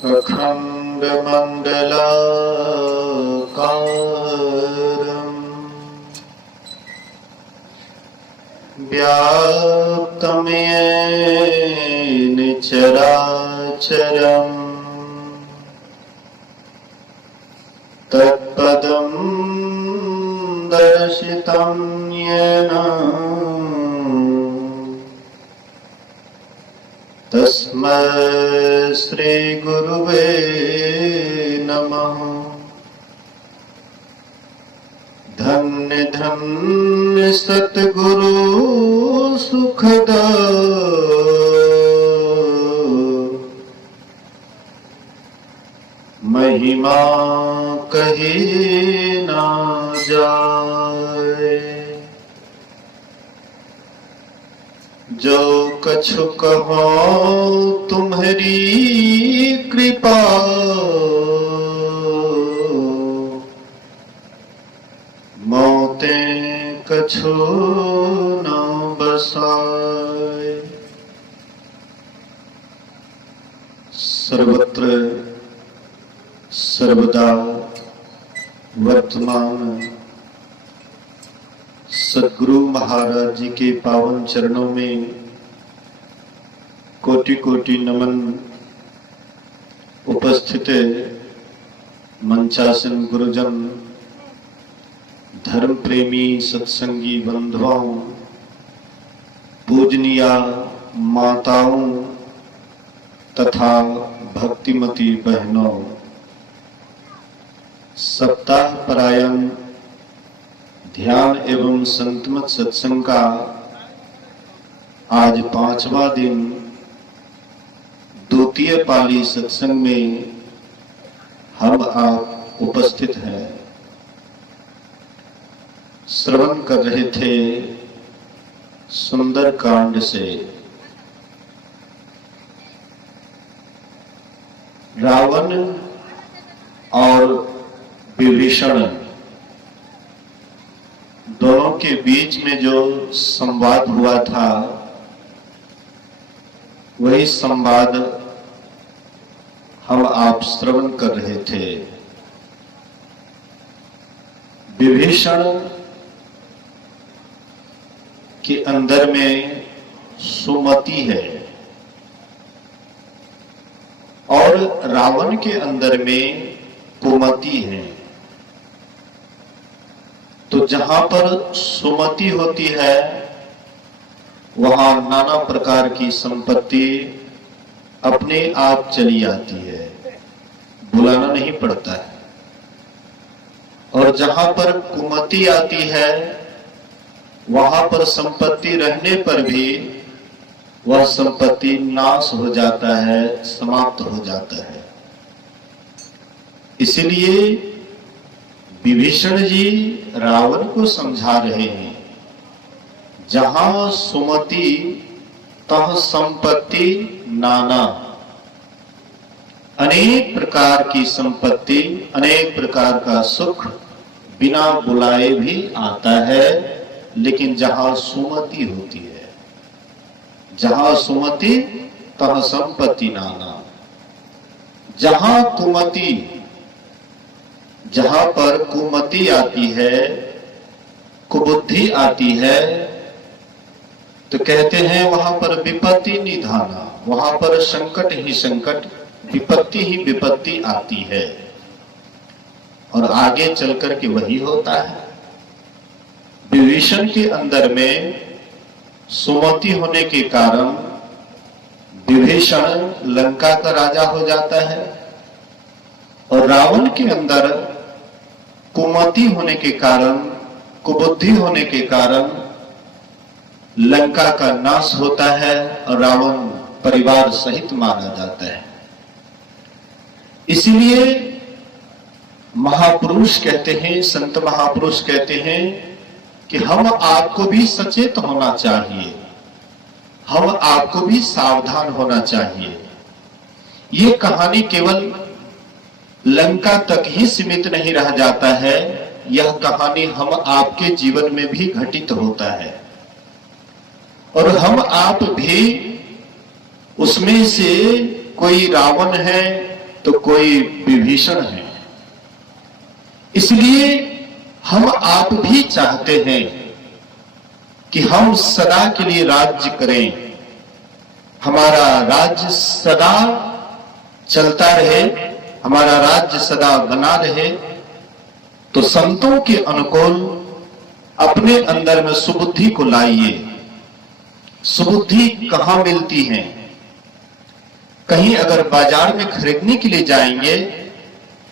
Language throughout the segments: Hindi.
अखण्डमण्डलाकारम् व्याप्तं येन चराचरम् तत्पदं दर्शितं येन तस्मै श्री गुरुवे नमः। धन्य धन्य सतगुरु सुखदा महिमा कही ना जाए। जो कछु कहो तुम्हारी कृपा मौतें कछु न बसाए। सर्वत्र सर्वदा वर्तमान सद्गुरु महाराज जी के पावन चरणों में कोटि कोटि नमन। उपस्थित मंचासन गुरुजन, धर्म प्रेमी सत्संगी बंधुओं, पूजनीया माताओं तथा भक्तिमती बहनों, सप्ताह परायण ध्यान एवं संतमत सत्संग का आज 5वां दिन द्वितीय पाली सत्संग में हम आप उपस्थित हैं। श्रवण कर रहे थे सुंदर कांड से। रावण और विभीषण दोनों के बीच में जो संवाद हुआ था, वही संवाद हम आप श्रवण कर रहे थे। विभीषण के अंदर में सुमति है और रावण के अंदर में कुमति है। तो जहां पर सुमति होती है वहां नाना प्रकार की संपत्ति अपने आप चली आती है, बुलाना नहीं पड़ता है। और जहां पर कुमति आती है वहां पर संपत्ति रहने पर भी वह संपत्ति नाश हो जाता है, समाप्त हो जाता है। इसलिए विभीषण जी रावण को समझा रहे हैं, जहां सुमति तह संपत्ति नाना। अनेक प्रकार की संपत्ति, अनेक प्रकार का सुख बिना बुलाए भी आता है, लेकिन जहां सुमति होती है, जहां सुमति तह संपत्ति नाना। जहां कुमति, जहां पर कुमति आती है, कुबुद्धि आती है, तो कहते हैं वहां पर विपत्ति निधाना, वहां पर संकट ही संकट, विपत्ति ही विपत्ति आती है। और आगे चलकर के वही होता है। विभीषण के अंदर में सुमति होने के कारण विभीषण लंका का राजा हो जाता है, और रावण के अंदर कुमति होने के कारण, कुबुद्धि होने के कारण लंका का नाश होता है और रावण परिवार सहित मारा जाता है। इसलिए महापुरुष कहते हैं, संत महापुरुष कहते हैं कि हम आपको भी सचेत होना चाहिए, हम आपको भी सावधान होना चाहिए। ये कहानी केवल लंका तक ही सीमित नहीं रह जाता है, यह कहानी हम आपके जीवन में भी घटित होता है और हम आप भी उसमें से कोई रावण है, तो कोई विभीषण है। इसलिए हम आप भी चाहते हैं कि हम सदा के लिए राज्य करें, हमारा राज्य सदा चलता रहे, हमारा राज्य सदा बना रहे। तो संतों के अनुकूल अपने अंदर में सुबुद्धि को लाइए। सुबुद्धि कहां मिलती है? कहीं अगर बाजार में खरीदने के लिए जाएंगे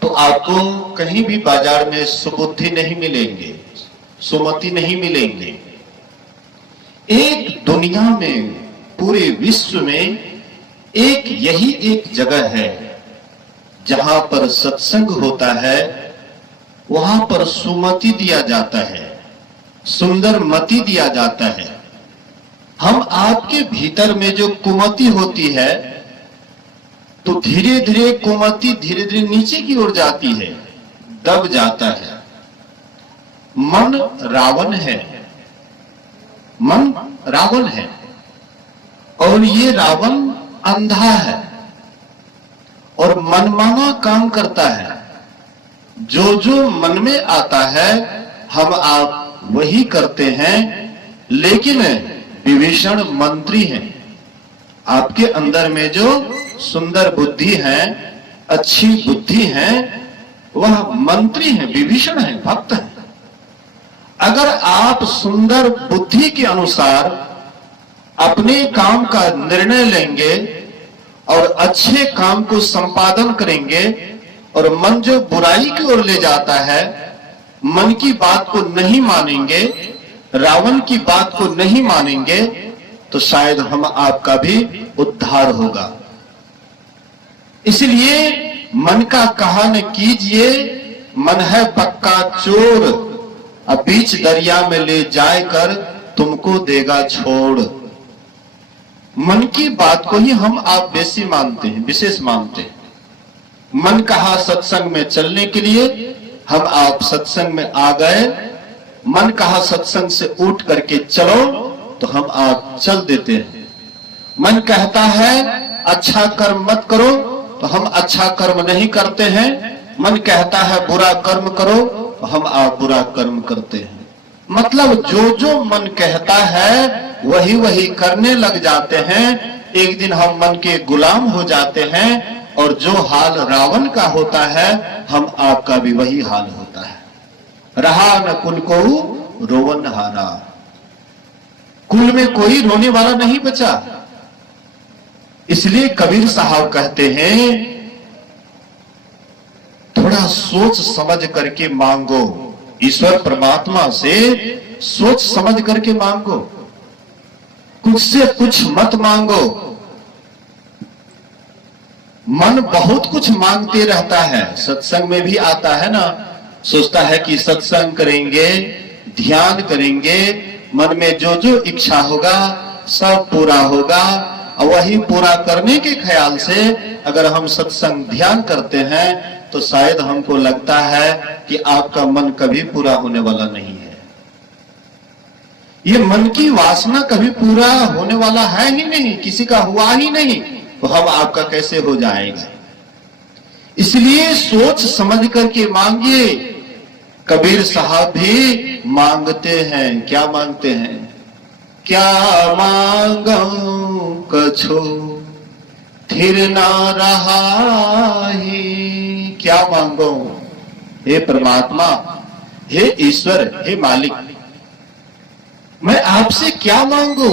तो आपको कहीं भी बाजार में सुबुद्धि नहीं मिलेंगे, सुमति नहीं मिलेंगे। एक दुनिया में, पूरे विश्व में यही एक जगह है जहां पर सत्संग होता है, वहां पर सुमति दिया जाता है, सुंदर मति दिया जाता है। हम आपके भीतर में जो कुमति होती है तो धीरे धीरे कुमति धीरे धीरे नीचे की ओर जाती है, दब जाता है। मन रावण है, मन रावण है, और ये रावण अंधा है और मनमाना काम करता है। जो जो मन में आता है हम आप वही करते हैं। लेकिन विभीषण मंत्री हैं। आपके अंदर में जो सुंदर बुद्धि है, अच्छी बुद्धि है, वह मंत्री है, विभीषण है, भक्त है। अगर आप सुंदर बुद्धि के अनुसार अपने काम का निर्णय लेंगे और अच्छे काम को संपादन करेंगे और मन जो बुराई की ओर ले जाता है, मन की बात को नहीं मानेंगे, रावण की बात को नहीं मानेंगे, तो शायद हम आपका भी उद्धार होगा। इसलिए मन का कहा न कीजिए, मन है पक्का चोर, अब बीच दरिया में ले जाकर तुमको देगा छोड़। मन की बात को ही हम आप बेसी मानते हैं, विशेष मानते हैं। मन कहा सत्संग में चलने के लिए, हम आप सत्संग में आ गए। मन कहा सत्संग से उठ करके चलो, तो हम आप चल देते हैं। मन कहता है अच्छा कर्म मत करो, तो हम अच्छा कर्म नहीं करते हैं। मन कहता है बुरा कर्म करो, तो हम आप बुरा कर्म करते हैं। मतलब जो जो मन कहता है वही वही करने लग जाते हैं। एक दिन हम मन के गुलाम हो जाते हैं और जो हाल रावण का होता है हम आपका भी वही हाल होता है। रहा न कुल को रोवन हारा, कुल में कोई रोने वाला नहीं बचा। इसलिए कबीर साहब कहते हैं थोड़ा सोच समझ करके मांगो, ईश्वर परमात्मा से सोच समझ करके मांगो, कुछ से कुछ मत मांगो। मन बहुत कुछ मांगते रहता है, सत्संग में भी आता है ना, सोचता है कि सत्संग करेंगे, ध्यान करेंगे, मन में जो जो इच्छा होगा सब पूरा होगा। और वही पूरा करने के ख्याल से अगर हम सत्संग ध्यान करते हैं तो शायद हमको लगता है कि आपका मन कभी पूरा होने वाला नहीं है। ये मन की वासना कभी पूरा होने वाला है ही नहीं, किसी का हुआ ही नहीं, तो हम आपका कैसे हो जाएगा। इसलिए सोच समझ करके मांगिए। कबीर साहब भी मांगते हैं, क्या मांगते हैं? क्या मांगूं कछु थिर ना रहा ही। क्या मांगो? हे परमात्मा, हे ईश्वर, हे मालिक, मैं आपसे क्या मांगू?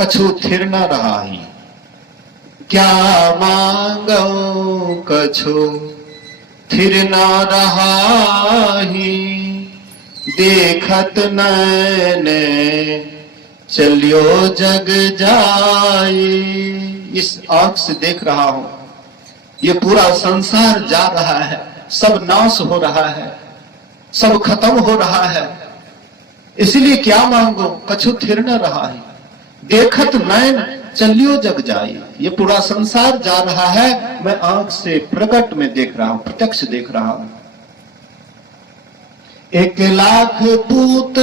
कछु थिर ना रहा ही। क्या मांगो कछु थिर ना रहा ही। देखत नैने चलियो जग जाए। इस आंख से देख रहा हूं, ये पूरा संसार जा रहा है, सब नाश हो रहा है, सब खत्म हो रहा है। इसलिए क्या मांगो? कछु थिर न रहा है। देखत नैन चलियो जग जाए। ये पूरा संसार जा रहा है, मैं आंख से प्रकट में देख रहा हूं, प्रत्यक्ष देख रहा हूं। 1,00,000 पूत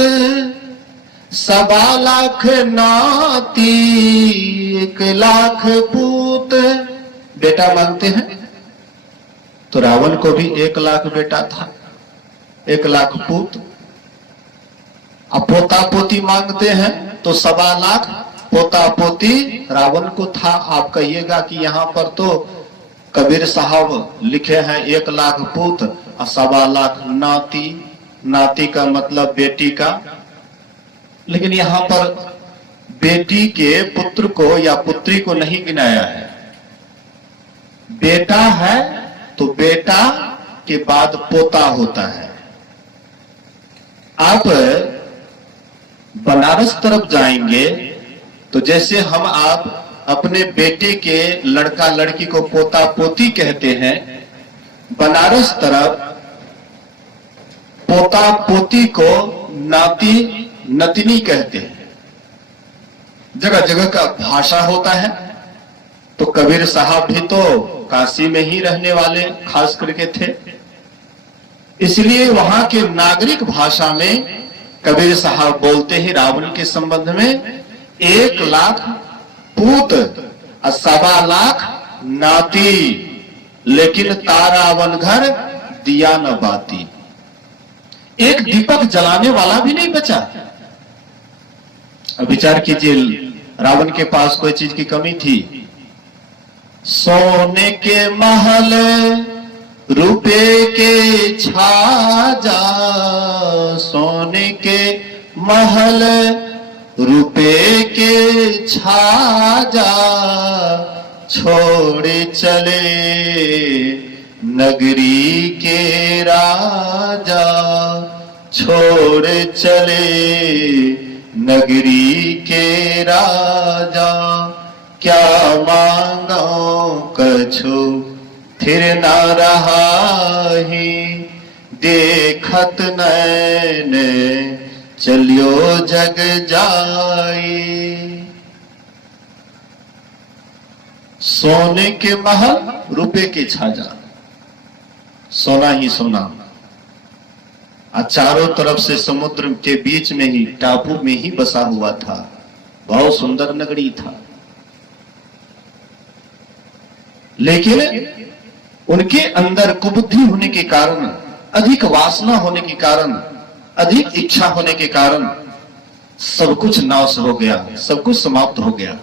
1,25,000 नाती। 1,00,000 पूत बेटा मांगते हैं, तो रावण को भी 1,00,000 बेटा था, 1,00,000 पुत्र। अब पोता पोती मांगते हैं तो 1,25,00,000 पोता पोती रावण को था। आप कहिएगा कि यहाँ पर तो कबीर साहब लिखे हैं 1,00,000 पुत्र और 1,25,00,000 नाती। नाती का मतलब बेटी का, लेकिन यहाँ पर बेटी के पुत्र को या पुत्री को नहीं गिनाया है। बेटा है तो बेटा के बाद पोता होता है। आप बनारस तरफ जाएंगे तो जैसे हम आप अपने बेटे के लड़का लड़की को पोता पोती कहते हैं, बनारस तरफ पोता पोती को नाती नतिनी कहते हैं। जगह जगह का भाषा होता है। तो कबीर साहब भी तो काशी में ही रहने वाले खास करके थे, इसलिए वहां के नागरिक भाषा में कबीर साहब बोलते हैं रावण के संबंध में 1,00,000 पुत्र और 1,25,00,000 नाती, लेकिन तारावन घर दिया न बाती। एक दीपक जलाने वाला भी नहीं बचा। अब विचार कीजिए, रावण के पास कोई चीज की कमी थी? सोने के महल, रुपए के छाजा, सोने के महल, रुपए के छाजा, छोड़े चले नगरी के राजा, छोड़े चले नगरी के राजा। क्या मांगो कछु फिर न रहाही, देखत नैन चलियो जग जाई। सोने के महल, रुपए के छाजा, सोना ही सोना, और चारों तरफ से समुद्र के बीच में ही टापू में ही बसा हुआ था। बहुत सुंदर नगरी था, लेकिन उनके अंदर कुबुद्धि होने के कारण, अधिक वासना होने के कारण, अधिक इच्छा होने के कारण सब कुछ नाश हो गया, सब कुछ समाप्त हो गया।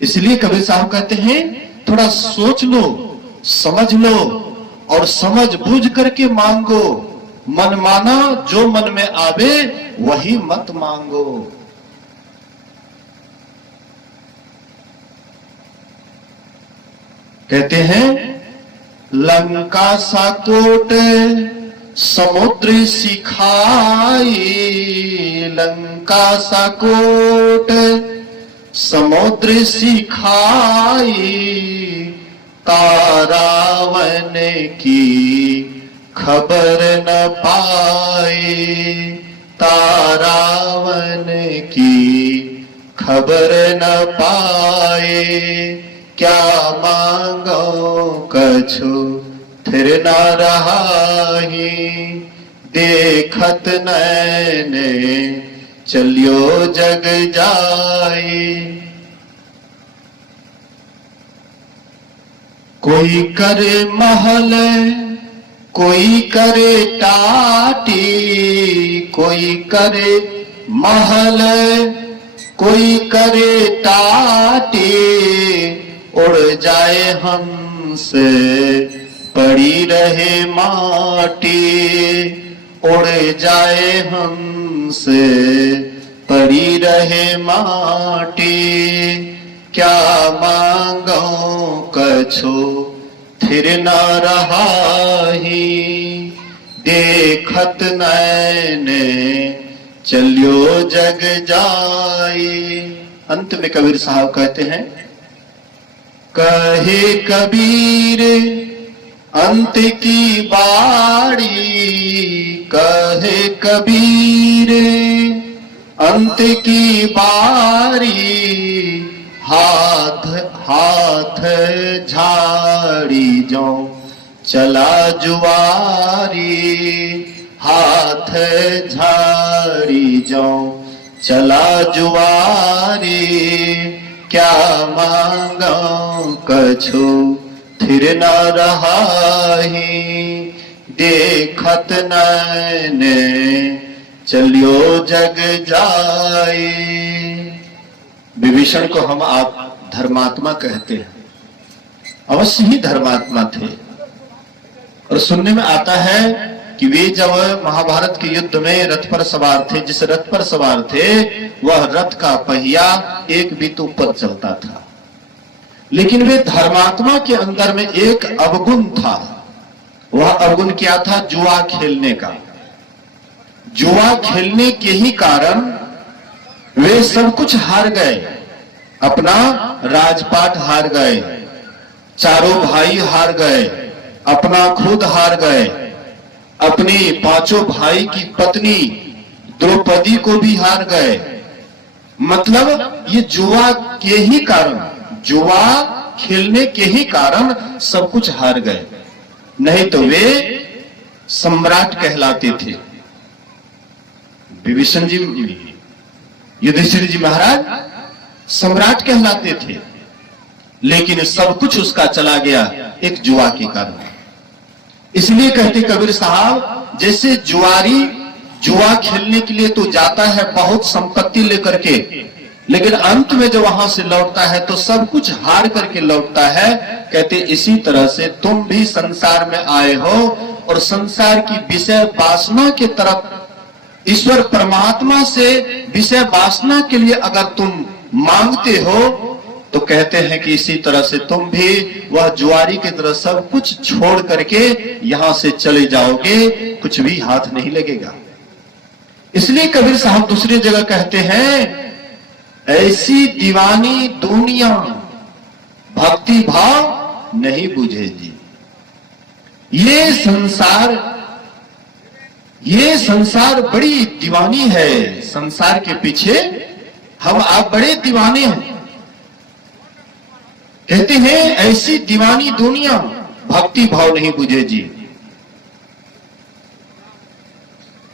इसलिए कबीर साहब कहते हैं थोड़ा सोच लो, समझ लो और समझ बूझ करके मांगो। मन माना जो मन में आवे वही मत मांगो। कहते हैं लंका सा कोट समुद्र सिखाई, लंका सा कोट समुद्र सिखाई, तारावन की खबर न पाए, तारावन की खबर न पाए। क्या मांगो कछु फिर न रहाही, देखत नैने चलियो जग जाए। कोई करे महल, कोई करे टाटी, कोई करे महल, कोई करे टाटी, उड़ जाए हमसे पड़ी रहे माटी, उड़ जाए हमसे पड़ी रहे माटी। क्या मांगो कछु फिर न रहाही, देखत नैने चलियो जग जाए। अंत में कबीर साहब कहते हैं, कहे कबीर अंत की बाड़ी, कहे कबीर अंत की बारी, हाथ हाथ झाड़ी जो चला जुआरी, हाथ झाड़ी जो चला जुआरी। क्या मांगो कछु फिर न रहाही देखत नैन चलियो जग जाए। विभीषण को हम आप धर्मात्मा कहते हैं, अवश्य ही धर्मात्मा थे। और सुनने में आता है कि वे जब महाभारत के युद्ध में रथ पर सवार थे, जिस रथ पर सवार थे वह रथ का पहिया एक बित ऊपर चलता था, लेकिन वे धर्मात्मा के अंदर में एक अवगुण था। वह अवगुण क्या था? जुआ खेलने का। जुआ खेलने के ही कारण वे सब कुछ हार गए, अपना राजपाट हार गए, चारों भाई हार गए, अपना खुद हार गए, अपनी पांचों भाई की पत्नी द्रौपदी को भी हार गए। मतलब ये जुआ के ही कारण, जुआ खेलने के ही कारण सब कुछ हार गए, नहीं तो वे सम्राट कहलाते थे। विभीषण जी, युधिष्ठिर जी महाराज सम्राट कहलाते थे, लेकिन सब कुछ उसका चला गया एक जुआ के कारण। इसलिए कहते कबीर साहब, जैसे जुआरी जुआ खेलने के लिए तो जाता है बहुत संपत्ति लेकर के, लेकिन अंत में जब वहां से लौटता है तो सब कुछ हार करके लौटता है। कहते इसी तरह से तुम भी संसार में आए हो और संसार की विषय वासना के तरफ, ईश्वर परमात्मा से विषय वासना के लिए अगर तुम मांगते हो तो कहते हैं कि इसी तरह से तुम भी वह जुआरी की तरह सब कुछ छोड़ करके यहां से चले जाओगे, कुछ भी हाथ नहीं लगेगा। इसलिए कबीर साहब दूसरी जगह कहते हैं, ऐसी दीवानी दुनिया भक्ति भाव नहीं बुझे जी। ये संसार बड़ी दीवानी है, संसार के पीछे हम आप बड़े दीवाने हैं। कहते हैं ऐसी दीवानी दुनिया भक्ति भाव नहीं बुझे जी।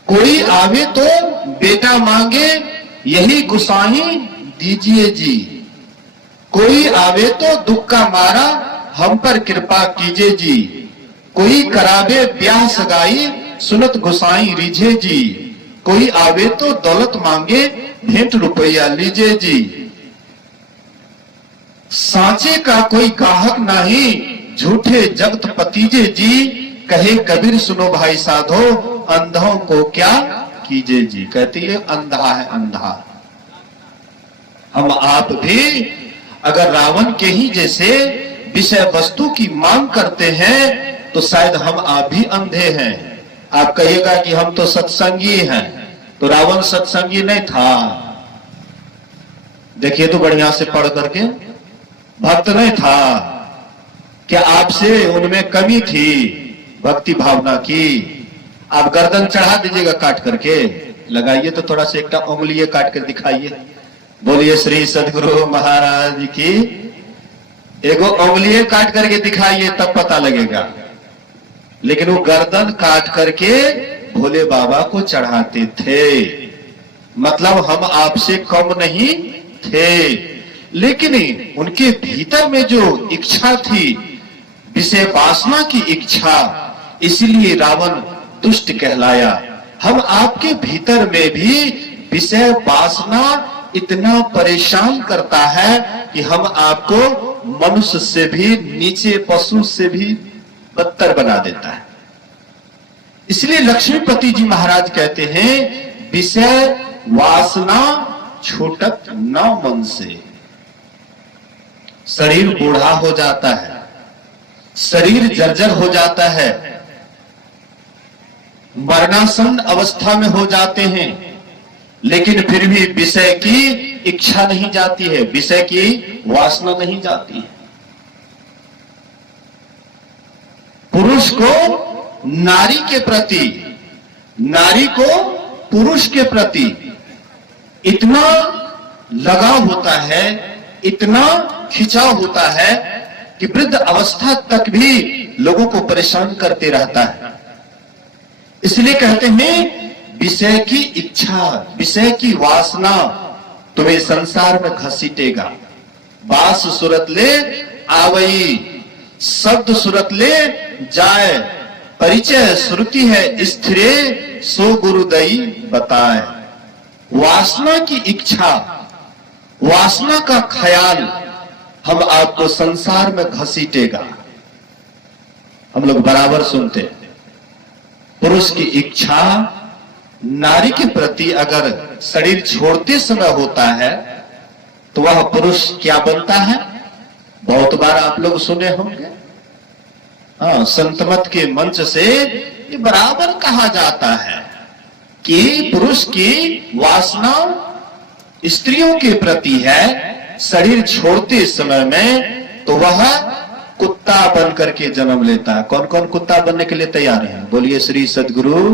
कोई आवे तो बेटा मांगे यही गुसाई दीजिए जी, कोई आवे तो दुख का मारा हम पर कृपा कीजिए जी, कोई करावे ब्याह सगाई सुनत गुसाई रीझे जी, कोई आवे तो दौलत मांगे भेंट रुपया लीजिए जी, सांचे का कोई गाहक नहीं झूठे जगत पतीजे जी, कहे कबीर सुनो भाई साधो अंधों को क्या कीजिए जी। कहती है अंधा है अंधा। हम आप भी अगर रावण के ही जैसे विषय वस्तु की मांग करते हैं तो शायद हम आप भी अंधे हैं। आप कहिएगा कि हम तो सत्संगी हैं, तो रावण सत्संगी नहीं था। देखिए तो बढ़िया से पढ़ करके, भक्त नहीं था क्या? आपसे उनमें कमी थी भक्ति भावना की। आप गर्दन चढ़ा दीजिएगा काट करके, लगाइए तो थोड़ा सा एक उंगली काट कर दिखाइए, बोलिए श्री सदगुरु महाराज की। एगो उंगली काट करके दिखाइए तब पता लगेगा। लेकिन वो गर्दन काट करके भोले बाबा को चढ़ाते थे, मतलब हम आपसे कम नहीं थे। लेकिन उनके भीतर में जो इच्छा थी, विषय वासना की इच्छा, इसलिए रावण दुष्ट कहलाया। हम आपके भीतर में भी विषय वासना इतना परेशान करता है कि हम आपको मनुष्य से भी नीचे, पशु से भी बदतर बना देता है। इसलिए लक्ष्मीपति जी महाराज कहते हैं, विषय वासना छूटत न मन से। शरीर बूढ़ा हो जाता है, शरीर जर्जर हो जाता है, मरणासन अवस्था में हो जाते हैं, लेकिन फिर भी विषय की इच्छा नहीं जाती है, विषय की वासना नहीं जाती है। पुरुष को नारी के प्रति, नारी को पुरुष के प्रति इतना लगाव होता है, इतना खिंचाव होता है कि वृद्ध अवस्था तक भी लोगों को परेशान करते रहता है। इसलिए कहते हैं विषय की इच्छा, विषय की वासना तुम्हें संसार में घसीटेगा। बास सूरत ले आवई, शब्द सुरत ले जाए, परिचय श्रुति है स्थिरे, सो गुरुदई बताए। वासना की इच्छा, वासना का ख्याल हम आपको संसार में घसीटेगा। हम लोग बराबर सुनते हैं, पुरुष की इच्छा नारी के प्रति अगर शरीर छोड़ते समय होता है तो वह पुरुष क्या बनता है? बहुत बार आप लोग सुने होंगे, हाँ, संतमत के मंच से ये बराबर कहा जाता है कि पुरुष की वासना स्त्रियों के प्रति है, शरीर छोड़ते समय में तो वह कुत्ता बन करके जन्म लेता है। कौन कौन कुत्ता बनने के लिए तैयार है? बोलिए श्री सद्गुरु।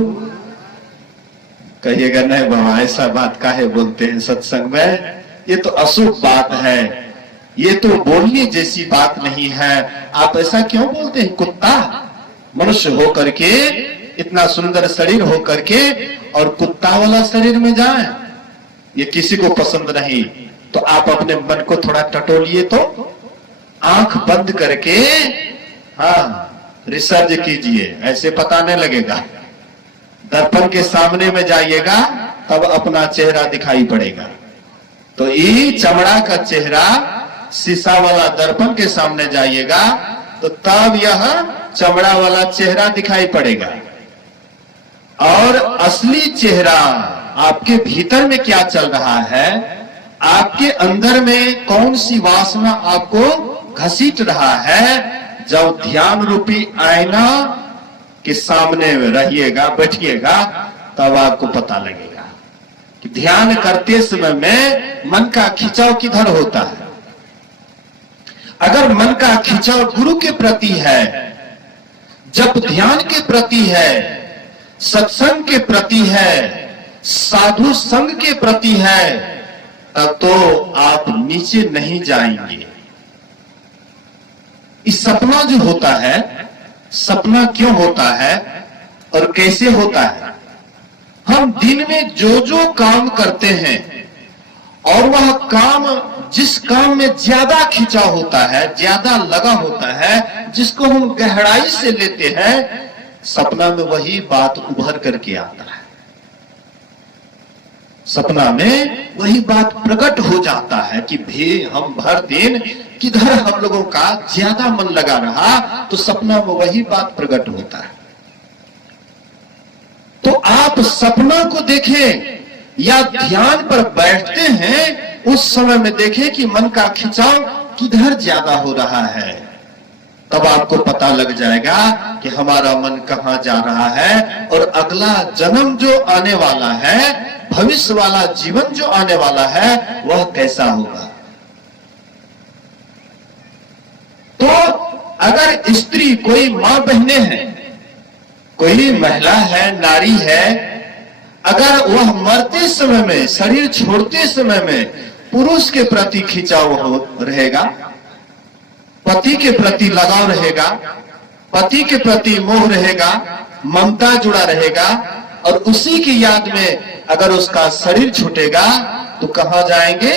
कहिएगा नहीं बाबा, ऐसा बात काहे बोलते हैं सत्संग में, ये तो अशुभ बात है, ये तो बोलने जैसी बात नहीं है, आप ऐसा क्यों बोलते हैं? कुत्ता मनुष्य होकर के, इतना सुंदर शरीर होकर के और कुत्ता वाला शरीर में जाए, ये किसी को पसंद नहीं। तो आप अपने मन को थोड़ा टटोलिए, तो आंख बंद करके हाँ रिसर्च कीजिए, ऐसे पता नहीं लगेगा। दर्पण के सामने में जाइएगा तब अपना चेहरा दिखाई पड़ेगा। तो ये चमड़ा का चेहरा, शीशा वाला दर्पण के सामने जाइएगा तो तब यह चमड़ा वाला चेहरा दिखाई पड़ेगा। और असली चेहरा आपके भीतर में क्या चल रहा है, आपके अंदर में कौन सी वासना आपको घसीट रहा है, जब ध्यान रूपी आईना के सामने रहिएगा, बैठिएगा, तब आपको पता लगेगा कि ध्यान करते समय में मन का खिंचाव किधर होता है। अगर मन का खिंचाव गुरु के प्रति है, जब ध्यान के प्रति है, सत्संग के प्रति है, साधु संग के प्रति है, तब तो आप नीचे नहीं जाएंगे। इस सपना जो होता है, सपना क्यों होता है और कैसे होता है? हम दिन में जो जो काम करते हैं और वह काम, जिस काम में ज्यादा खिंचाव होता है, ज्यादा लगा होता है, जिसको हम गहराई से लेते हैं, सपना में वही बात उभर करके आता है। सपना में वही बात प्रकट हो जाता है कि हम भर दिन किधर हम लोगों का ज्यादा मन लगा रहा, तो सपना में वही बात प्रकट होता है। तो आप सपना को देखें या ध्यान पर बैठते हैं, उस समय में देखें कि मन का खिंचाव किधर ज्यादा हो रहा है, तब आपको पता लग जाएगा कि हमारा मन कहां जा रहा है और अगला जन्म जो आने वाला है, भविष्य वाला जीवन जो आने वाला है, वह कैसा होगा। तो अगर स्त्री, कोई मां बहने हैं, कोई महिला है, नारी है, अगर वह मरते समय में, शरीर छोड़ते समय में पुरुष के प्रति खिंचाव रहेगा, पति के प्रति लगाव रहेगा, पति के प्रति मोह रहेगा, ममता जुड़ा रहेगा, और उसी की याद में अगर उसका शरीर छूटेगा तो कहां जाएंगे?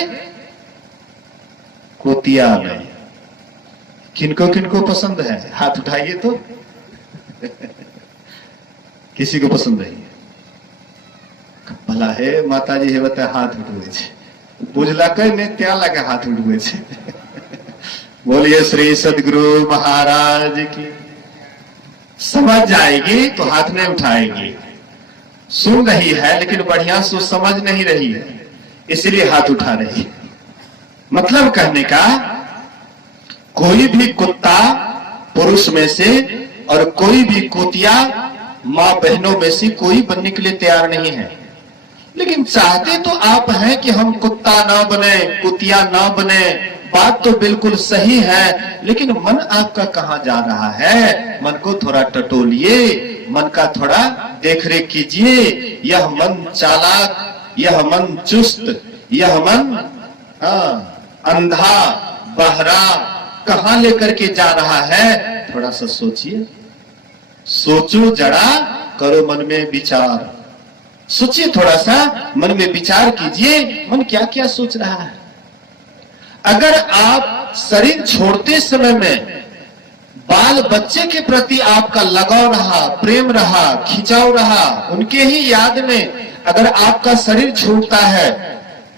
कुतिया में। किनको किनको पसंद है? हाथ उठाइए तो। किसी को पसंद नहीं है? भला है माता जी है बता हाथ उठवे छे, बुझला कई ने त्या लगा हाथ उठवे छे। बोलिए श्री सद्गुरु महाराज की। समझ जाएगी तो हाथ नहीं उठाएगी, सुन रही है लेकिन बढ़िया से समझ नहीं रही है, इसलिए हाथ उठा रही है। मतलब कहने का, कोई भी कुत्ता पुरुष में से और कोई भी कुतिया मां बहनों में से कोई बनने के लिए तैयार नहीं है। लेकिन चाहते तो आप हैं कि हम कुत्ता ना बने, कुतिया ना बने। बात तो बिल्कुल सही है, लेकिन मन आपका कहां जा रहा है? मन को थोड़ा टटोलिए, मन का थोड़ा देखरेख कीजिए। यह मन चालाक, यह मन चुस्त, यह मन अंधा बहरा कहां लेकर के जा रहा है? थोड़ा सा सोचिए, सोचो जरा, करो मन में विचार। सोचिए, थोड़ा सा मन में विचार कीजिए, मन क्या क्या सोच रहा है। अगर आप शरीर छोड़ते समय में बाल बच्चे के प्रति आपका लगाव रहा, प्रेम रहा, खिंचाव रहा, उनके ही याद में अगर आपका शरीर छूटता है,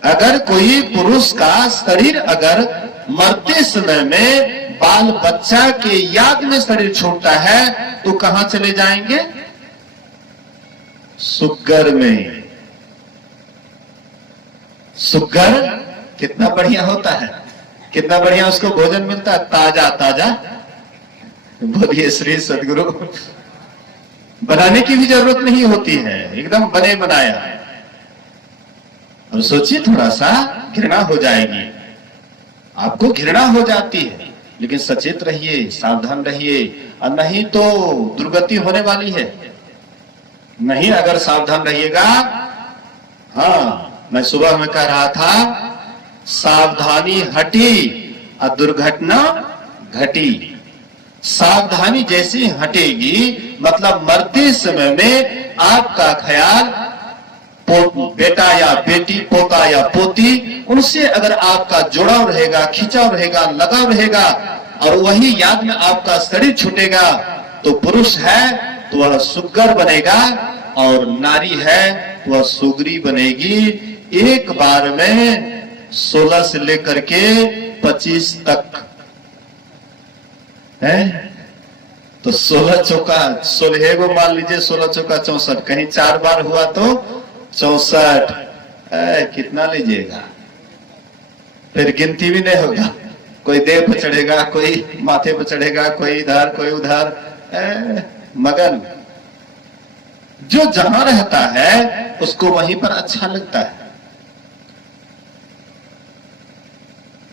अगर कोई पुरुष का शरीर अगर मरते समय में बाल बच्चा के याद में शरीर छूटता है तो कहां चले जाएंगे? सुग्गर में। सुग्गर कितना बढ़िया होता है, कितना बढ़िया उसको भोजन मिलता है, ताजा ताजा। बोलिए श्री सदगुरु। बनाने की भी जरूरत नहीं होती है, एकदम बने बनाया। अब सोचिए, थोड़ा सा घृणा हो जाएगी, आपको घृणा हो जाती है, लेकिन सचेत रहिए, सावधान रहिए, और नहीं तो दुर्गति होने वाली है। नहीं अगर सावधान रहिएगा, हाँ, मैं सुबह में कह रहा था, सावधानी हटी और दुर्घटना घटी। सावधानी जैसी हटेगी, मतलब मरते समय में आपका ख्याल बेटा या बेटी, पोता या पोती, उनसे अगर आपका जुड़ाव रहेगा, खिंचाव रहेगा, लगाव रहेगा, और वही याद में आपका शरीर छूटेगा, तो पुरुष है तो वह सुग्गर बनेगा, और नारी है तो वह सुगरी बनेगी। एक बार में 16 से लेकर के 25 तक है, तो 16 चौका 16 को मान लीजिए, 16 चौका 64, कहीं 4 बार हुआ तो 64, कितना लीजिएगा? फिर गिनती भी नहीं होगा, कोई देह पर चढ़ेगा, कोई माथे पर चढ़ेगा, कोई इधर कोई उधर, मगन। जो जहां रहता है उसको वहीं पर अच्छा लगता है।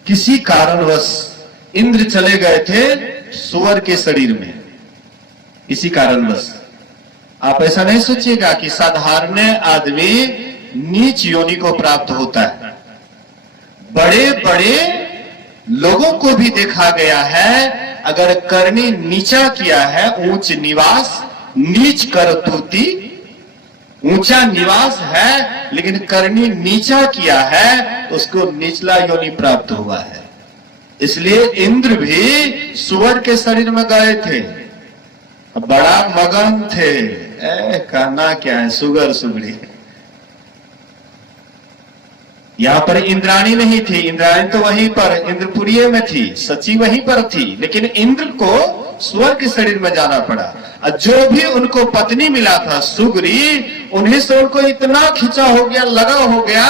किसी कारणवश इंद्र चले गए थे सुअर के शरीर में, इसी कारणवश। आप ऐसा नहीं सोचिएगा कि साधारण आदमी नीच योनि को प्राप्त होता है। बड़े बड़े लोगों को भी देखा गया है, अगर करनी नीचा किया है, ऊंच निवास नीच करतूती, ऊंचा निवास है लेकिन करनी नीचा किया है तो उसको निचला योनि प्राप्त हुआ है। इसलिए इंद्र भी सुअर के शरीर में गए थे, बड़ा मगन थे, कहना क्या है, सुगर सुगड़ी। यहां पर इंद्राणी नहीं थी, इंद्राणी तो वहीं पर इंद्रपुरी में थी, सची वहीं पर थी, लेकिन इंद्र को सुअर के शरीर में जाना पड़ा। और जो भी उनको पत्नी मिला था सुगरी, उन्हीं से उनको इतना खिंचा हो गया, लगा हो गया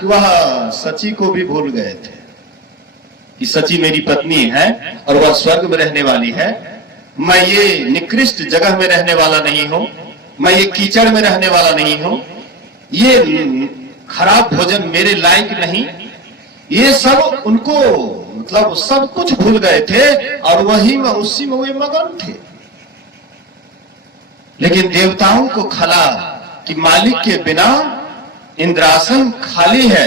कि वह सची को भी भूल गए थे कि सची मेरी पत्नी है और वह स्वर्ग में रहने वाली है। मैं ये निकृष्ट जगह में रहने वाला नहीं हूं, मैं ये कीचड़ में रहने वाला नहीं हूं, ये खराब भोजन मेरे लायक नहीं। ये सब उनको मतलब सब कुछ भूल गए थे और वही में उसी में वे मगन थे। लेकिन देवताओं को खला कि मालिक के बिना इंद्रासन खाली है,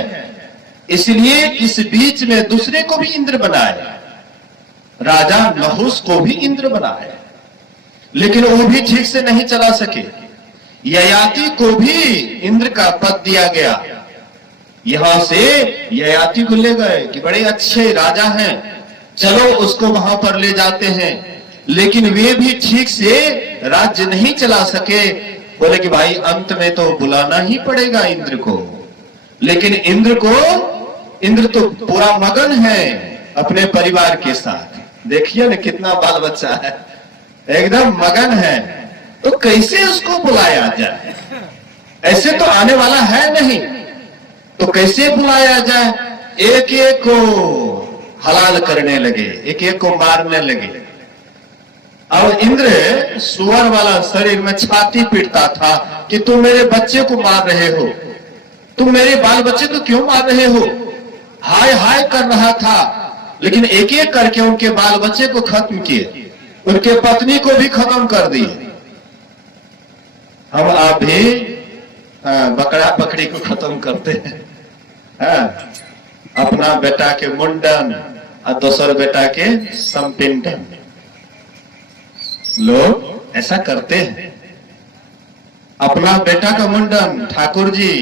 इसलिए इस बीच में दूसरे को भी इंद्र बनाए, राजा नहुस को भी इंद्र बनाए, लेकिन वो भी ठीक से नहीं चला सके। ययाति को भी इंद्र का पद दिया गया। यहां से ययाति को ले गए कि बड़े अच्छे राजा हैं, चलो उसको वहां पर ले जाते हैं, लेकिन वे भी ठीक से राज्य नहीं चला सके। बोले कि भाई अंत में तो बुलाना ही पड़ेगा इंद्र को। लेकिन इंद्र तो पूरा मगन है अपने परिवार के साथ। देखिए ना कितना बाल बच्चा है, एकदम मगन है, तो कैसे उसको बुलाया जाए? ऐसे तो आने वाला है नहीं, तो कैसे बुलाया जाए? एक एक को हलाल करने लगे, एक एक को मारने लगे। और इंद्र सुअर वाला शरीर में छाती पीटता था कि तुम मेरे बच्चे को मार रहे हो, तुम मेरे बाल बच्चे को क्यों मार रहे हो? हाय हाय कर रहा था, लेकिन एक एक करके उनके बाल बच्चे को खत्म किए, उनके पत्नी को भी खत्म कर दिए। हम आप भी बकरा बकरी को खत्म करते हैं, अपना बेटा के मुंडन और दूसर बेटा के संपिंडन, लोग ऐसा करते हैं। अपना बेटा का मुंडन, ठाकुर जी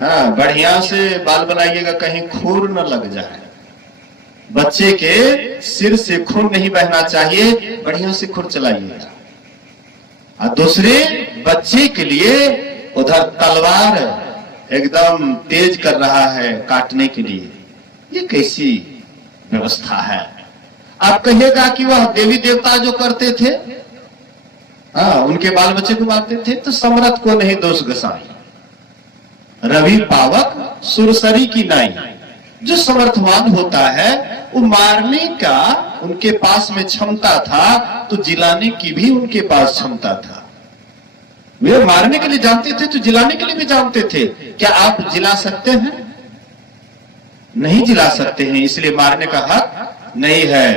बढ़िया से बाल बनाइएगा, कहीं खूर न लग जाए, बच्चे के सिर से खून नहीं बहना चाहिए, बढ़िया से खून चलाइएगा। और दूसरे बच्चे के लिए उधर तलवार एकदम तेज कर रहा है काटने के लिए, ये कैसी व्यवस्था है? आप कहिएगा कि वह देवी देवता जो करते थे, उनके बाल बच्चे को मारते थे, तो समरथ को नहीं दोष गसाई, रवि पावक सुरसरी की नाई। जो समर्थवान होता है वो मारने का उनके पास में क्षमता था, तो जिलाने की भी उनके पास क्षमता था। वे मारने के लिए जानते थे तो जिलाने के लिए भी जानते थे। क्या आप जिला सकते हैं? नहीं जिला सकते हैं, इसलिए मारने का हक नहीं है।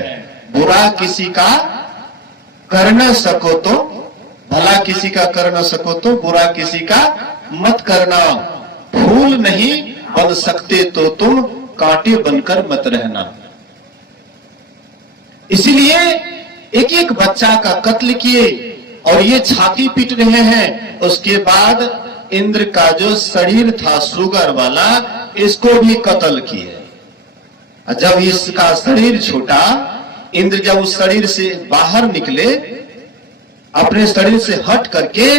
बुरा किसी का कर न सको तो, भला किसी का कर न सको तो बुरा किसी का मत करना। फूल नहीं बन सकते तो तुम कांटे बनकर मत रहना। इसलिए एक एक बच्चा का कत्ल किए और ये छाती पीट रहे हैं। उसके बाद इंद्र का जो शरीर था शुगर वाला, इसको भी कत्ल किए। जब इसका शरीर छूटा, इंद्र जब उस शरीर से बाहर निकले, अपने शरीर से हट करके,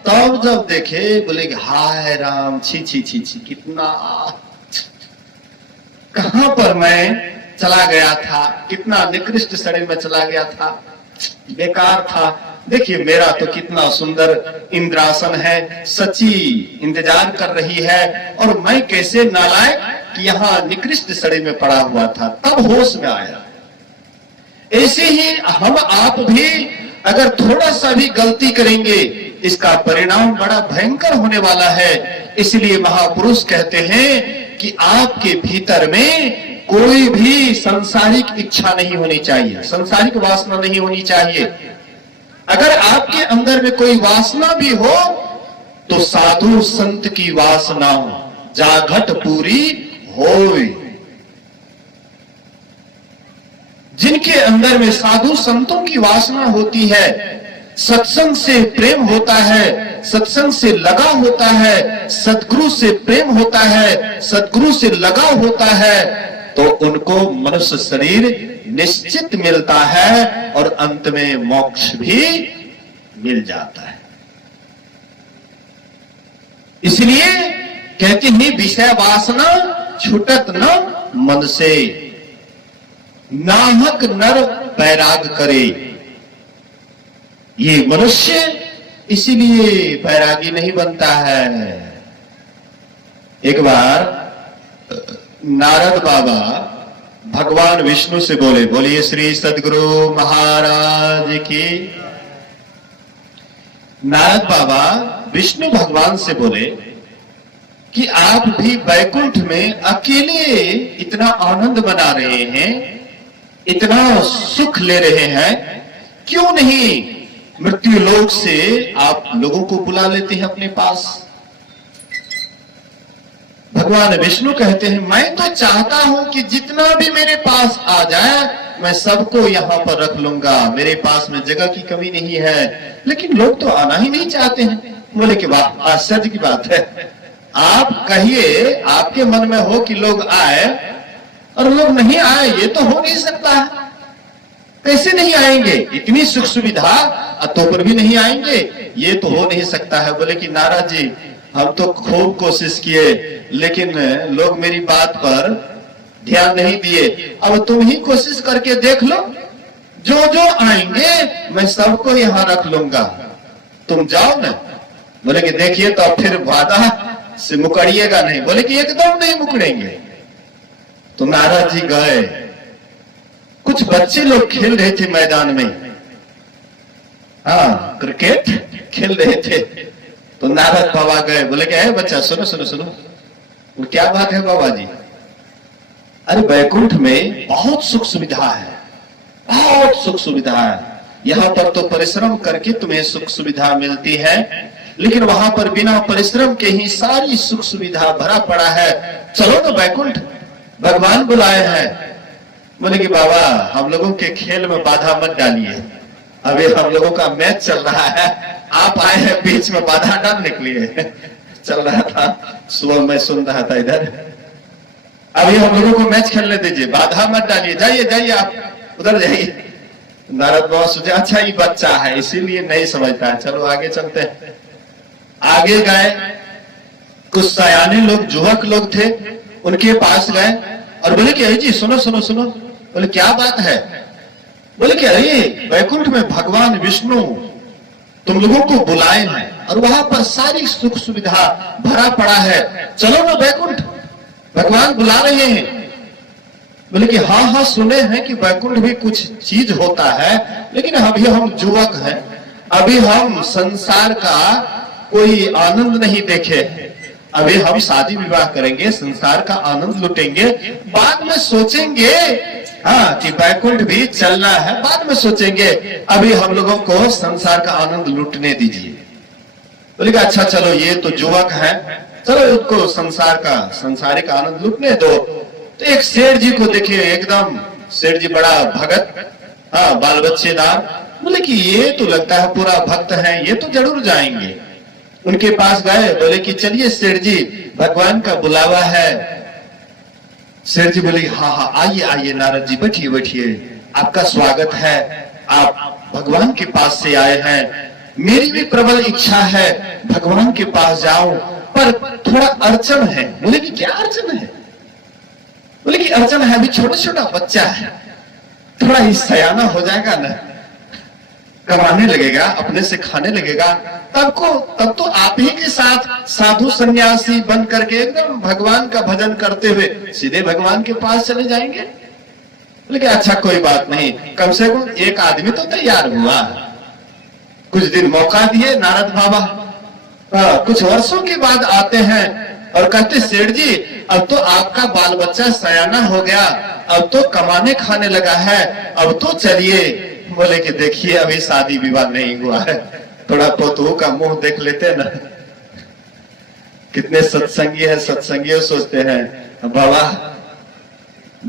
तब जब देखे, बोले कि हाय राम, छी छी छी छी, कितना कहां पर मैं चला गया था, कितना निकृष्ट शरीर में चला गया था, बेकार था। देखिए मेरा तो कितना सुंदर इंद्रासन है, सची इंतजार कर रही है, और मैं कैसे नालायक कि यहाँ निकृष्ट शरीर में पड़ा हुआ था। तब होश में आया। ऐसे ही हम आप भी अगर थोड़ा सा भी गलती करेंगे, इसका परिणाम बड़ा भयंकर होने वाला है। इसलिए महापुरुष कहते हैं कि आपके भीतर में कोई भी सांसारिक इच्छा नहीं होनी चाहिए, सांसारिक वासना नहीं होनी चाहिए। अगर आपके अंदर में कोई वासना भी हो तो साधु संत की वासना जाघट पूरी होए। जिनके अंदर में साधु संतों की वासना होती है, सत्संग से प्रेम होता है, सत्संग से लगाव होता है, सद्गुरु से प्रेम होता है, सद्गुरु से लगाव होता है, तो उनको मनुष्य शरीर निश्चित मिलता है और अंत में मोक्ष भी मिल जाता है। इसलिए कहते हैं विषय वासना छूटत न मन से, नाहक नर बैराग करे। ये मनुष्य इसीलिए बैरागी नहीं बनता है। एक बार नारद बाबा भगवान विष्णु से बोले, बोलिए श्री सद्गुरु महाराज की। नारद बाबा विष्णु भगवान से बोले कि आप भी वैकुंठ में अकेले इतना आनंद मना रहे हैं, इतना सुख ले रहे हैं, क्यों नहीं मृत्यु लोक से आप लोगों को बुला लेते हैं अपने पास? भगवान विष्णु कहते हैं, मैं तो चाहता हूं कि जितना भी मेरे पास आ जाए मैं सबको यहां पर रख लूंगा, मेरे पास में जगह की कमी नहीं है, लेकिन लोग तो आना ही नहीं चाहते हैं। बोले कि वाह, आश्चर्य की बात है। आप कहिए आपके मन में हो कि लोग आए और लोग नहीं आए, ये तो हो नहीं सकता है। कैसे नहीं आएंगे? इतनी सुख सुविधा तो पर भी नहीं आएंगे, ये तो हो नहीं सकता है। बोले कि नारद जी, हम तो खूब कोशिश किए, लेकिन लोग मेरी बात पर ध्यान नहीं दिए। अब तुम ही कोशिश करके देख लो, जो जो आएंगे मैं सबको यहां रख लूंगा, तुम जाओ ना। बोले कि देखिए तो फिर वादा से मुकरिएगा नहीं। बोले कि एकदम नहीं मुकरेंगे। तो नारद जी गए। कुछ बच्चे लोग खेल रहे थे मैदान में, क्रिकेट खेल रहे थे। तो नारद बाबा गए, बोले कि बच्चा सुनो सुनो सुनो, वो क्या बात है बाबा जी? अरे वैकुंठ में बहुत सुख सुविधा है, बहुत सुख सुविधा है। यहाँ पर तो परिश्रम करके तुम्हें सुख सुविधा मिलती है, लेकिन वहां पर बिना परिश्रम के ही सारी सुख सुविधा भरा पड़ा है। चलो तो वैकुंठ, भगवान बुलाए हैं। बोले कि बाबा हम लोगों के खेल में बाधा मत डालिए, अभी हम लोगों का मैच चल रहा है, आप आए हैं बीच में बाधा डाल निकलिए। चल रहा था, सुबह मैं सुन रहा था इधर अभी हम लोगों को मैच खेलने दीजिए, बाधा मत डालिए, जाइए जाइए आप उधर जाइए। नारद बाबा सोचे अच्छा ये बच्चा है इसीलिए नहीं समझता है, चलो आगे चलते हैं। आगे गए, कुछ सयाने लोग, युवक लोग थे, उनके पास गए और बोले कि अरे जी सुनो सुनो सुनो। बोले क्या बात है? बोले कि अरे वैकुंठ में भगवान विष्णु तुम लोगों को बुलाए हैं और वहां पर सारी सुख सुविधा भरा पड़ा है, चलो ना वैकुंठ, भगवान बुला रहे हैं। बोले कि हाँ हाँ सुने हैं कि वैकुंठ भी कुछ चीज होता है, लेकिन अभी हम युवक हैं, अभी हम संसार का कोई आनंद नहीं देखे, अभी हम शादी विवाह करेंगे, संसार का आनंद लुटेंगे, बाद में सोचेंगे हाँ कि वैकुंठ भी चलना है, बाद में सोचेंगे, अभी हम लोगों को संसार का आनंद लुटने दीजिए। बोले अच्छा चलो ये तो युवक है, चलो इसको संसार का सांसारिक आनंद लुटने दो। तो एक सेठ जी को देखिए, एकदम सेठ जी बड़ा भगत, हाँ बाल बच्चेदार, बोले कि ये तो लगता है पूरा भक्त है, ये तो जरूर जाएंगे। उनके पास गए, बोले कि चलिए सेठ जी भगवान का बुलावा है। सेठ जी बोले हाँ हाँ आइए आइए नारद जी बैठिए बैठिए, आपका स्वागत है, आप भगवान के पास से आए हैं, मेरी भी प्रबल इच्छा है भगवान के पास जाऊं, पर थोड़ा अड़चन है। बोले कि क्या अड़चन है? बोले कि अड़चन है, अभी छोटा छोटा बच्चा है, थोड़ा ही सयाना हो जाएगा ना, कमाने लगेगा, अपने से खाने लगेगा, तब तो आप ही के साथ साधु सन्यासी बन करके एकदम भगवान का भजन करते हुए सीधे भगवान के पास चले जाएंगे। बोले कि अच्छा कोई बात नहीं, कम से कम एक आदमी तो तैयार हुआ। कुछ दिन मौका दिए नारद बाबा, कुछ वर्षों के बाद आते हैं और कहते सेठ जी अब तो आपका बाल बच्चा सयाना हो गया, अब तो कमाने खाने लगा है, अब तो चलिए। बोले कि देखिए अभी शादी विवाह नहीं हुआ है, थोड़ा पोतों का मुंह देख लेते ना। कितने सत्संगी है, सत्संगी सोचते हैं बाबा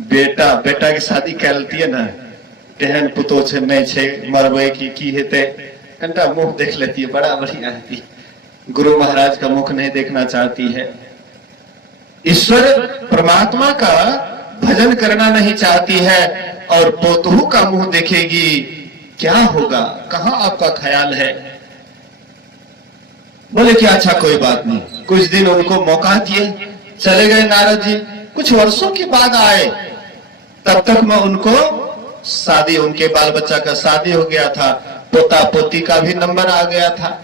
बेटा बेटा की शादी कहती है ना, तेहन पुतो छे नहीं छे, मरबे की हेते, कंटा मुंह देख लेती है, बड़ा बढ़िया है। गुरु महाराज का मुख नहीं देखना चाहती है, ईश्वर परमात्मा का भजन करना नहीं चाहती है और पोतहू का मुंह देखेगी, क्या होगा, कहां आपका ख्याल है? बोले कि अच्छा कोई बात नहीं। कुछ दिन उनको मौका दिए, चले गए नारद जी। कुछ वर्षों के बाद आए, तब तक मैं उनको शादी, उनके बाल बच्चा का शादी हो गया था, पोता पोती का भी नंबर आ गया था।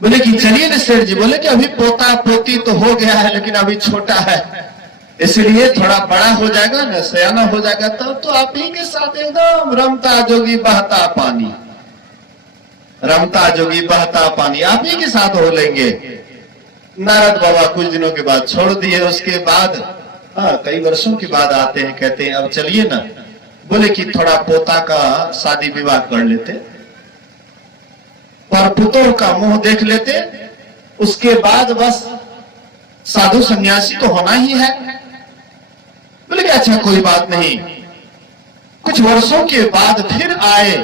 बोले कि चलिए ना सेठ जी। बोले कि अभी पोता पोती तो हो गया है, लेकिन अभी छोटा है, इसलिए थोड़ा बड़ा हो जाएगा ना, सयाना हो जाएगा, तब तो आप ही के साथ एकदम रमता जोगी बहता पानी, रमता जोगी बहता पानी आप ही के साथ हो लेंगे। नारद बाबा कुछ दिनों के बाद छोड़ दिए। उसके बाद कई वर्षों के बाद आते हैं, कहते हैं अब चलिए ना। बोले कि थोड़ा पोता का शादी विवाह कर लेते, पर पुतों का मुंह देख लेते, उसके बाद बस साधु सन्यासी तो होना ही है। बोले कि अच्छा कोई बात नहीं। कुछ वर्षों के बाद फिर आए,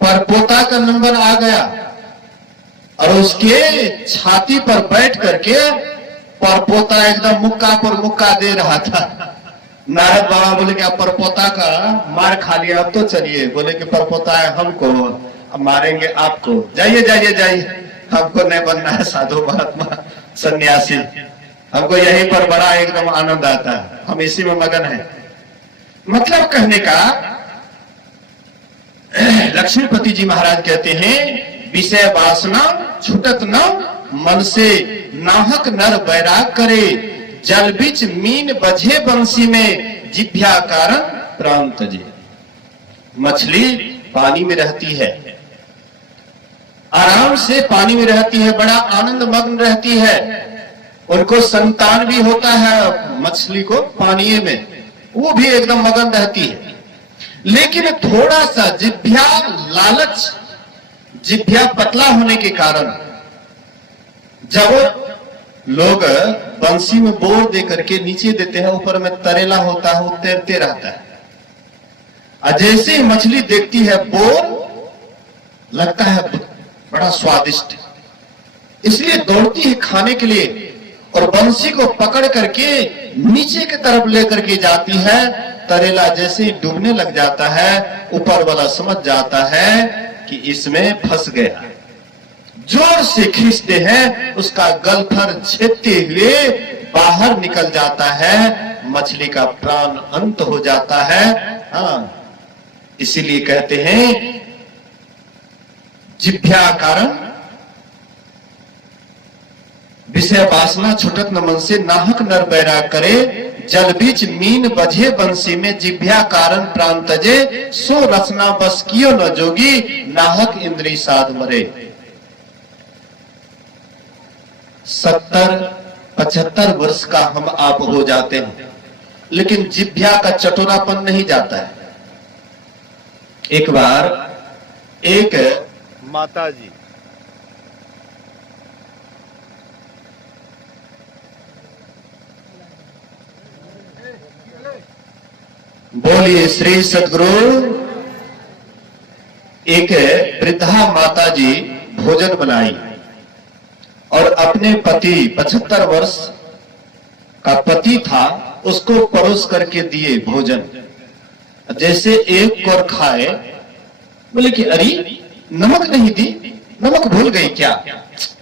पर पोता का नंबर आ गया और उसके छाती पर बैठ करके पर पोता एकदम मुक्का पर मुक्का दे रहा था। नारद बाबा बोले कि अब परपोता का मार खा लिया, अब तो चलिए। बोले कि परपोता है हमको, अब मारेंगे आपको, जाइए जाइए जाइए, हमको नहीं बनना है साधु महात्मा सन्यासी, हमको यहीं पर बड़ा एकदम आनंद आता है, हम इसी में मगन है। मतलब कहने का लक्ष्मीपति जी महाराज कहते हैं, विषय वासना छुटत न मन से, नाहक नर बैराग करे, जल बिच मीन बझे बंसी में, जिभ्या कारण प्राण तजे। मछली पानी में रहती है, आराम से पानी में रहती है, बड़ा आनंद मग्न रहती है, उनको संतान भी होता है मछली को पानी में, वो भी एकदम मगन रहती है। लेकिन थोड़ा सा जिभ्या लालच, जिभ्या पतला होने के कारण जब लोग बंसी में बोर दे करके नीचे देते हैं, ऊपर में तरेला होता है, वो तैरते रहता है। जैसे ही मछली देखती है बोर, लगता है बड़ा स्वादिष्ट, इसलिए दौड़ती है खाने के लिए, और बंसी को पकड़ करके नीचे की तरफ लेकर के जाती है। तरेला जैसे ही डूबने लग जाता है, ऊपर वाला समझ जाता है कि इसमें फंस गया। जोर से खींचते हैं, उसका गलफर छेदते हुए बाहर निकल जाता है, मछली का प्राण अंत हो जाता है। हाँ, इसीलिए कहते हैं जिभ्या कारण विषय वासना छुटत न मन से, नाहक नर बैराग करे, जल बीच मीन बझे बंसी में, जिभ्या कारण प्राण तजे, सो रचना बस कियो न जोगी, नाहक इंद्री साध मरे। 70-75 वर्ष का हम आप हो जाते हैं, लेकिन जिभ्या का चटोरापन नहीं जाता है। एक बार एक माता जी बोलिए श्री सद्गुरु। एक वृद्धा माता जी भोजन बनाई और अपने पति 75 वर्ष का पति था, उसको परोस करके दिए भोजन। जैसे एक कोर खाए, बोले कि अरे नमक नहीं दी, नमक भूल गई क्या,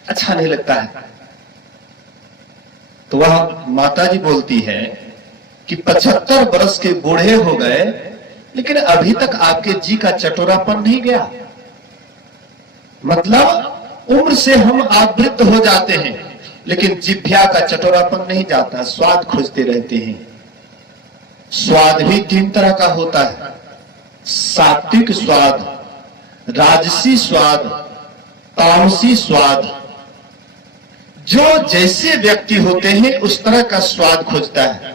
अच्छा नहीं लगता है। तो वह माता जी बोलती है कि 75 वर्ष के बूढ़े हो गए, लेकिन अभी तक आपके जी का चटोरापन नहीं गया। मतलब उम्र से हम आवृत्त हो जाते हैं, लेकिन जिभ्या का चटोरापन नहीं जाता, स्वाद खोजते रहते हैं। स्वाद भी 3 तरह का होता है, सात्विक स्वाद, राजसी स्वाद, तामसी स्वाद। जो जैसे व्यक्ति होते हैं उस तरह का स्वाद खोजता है।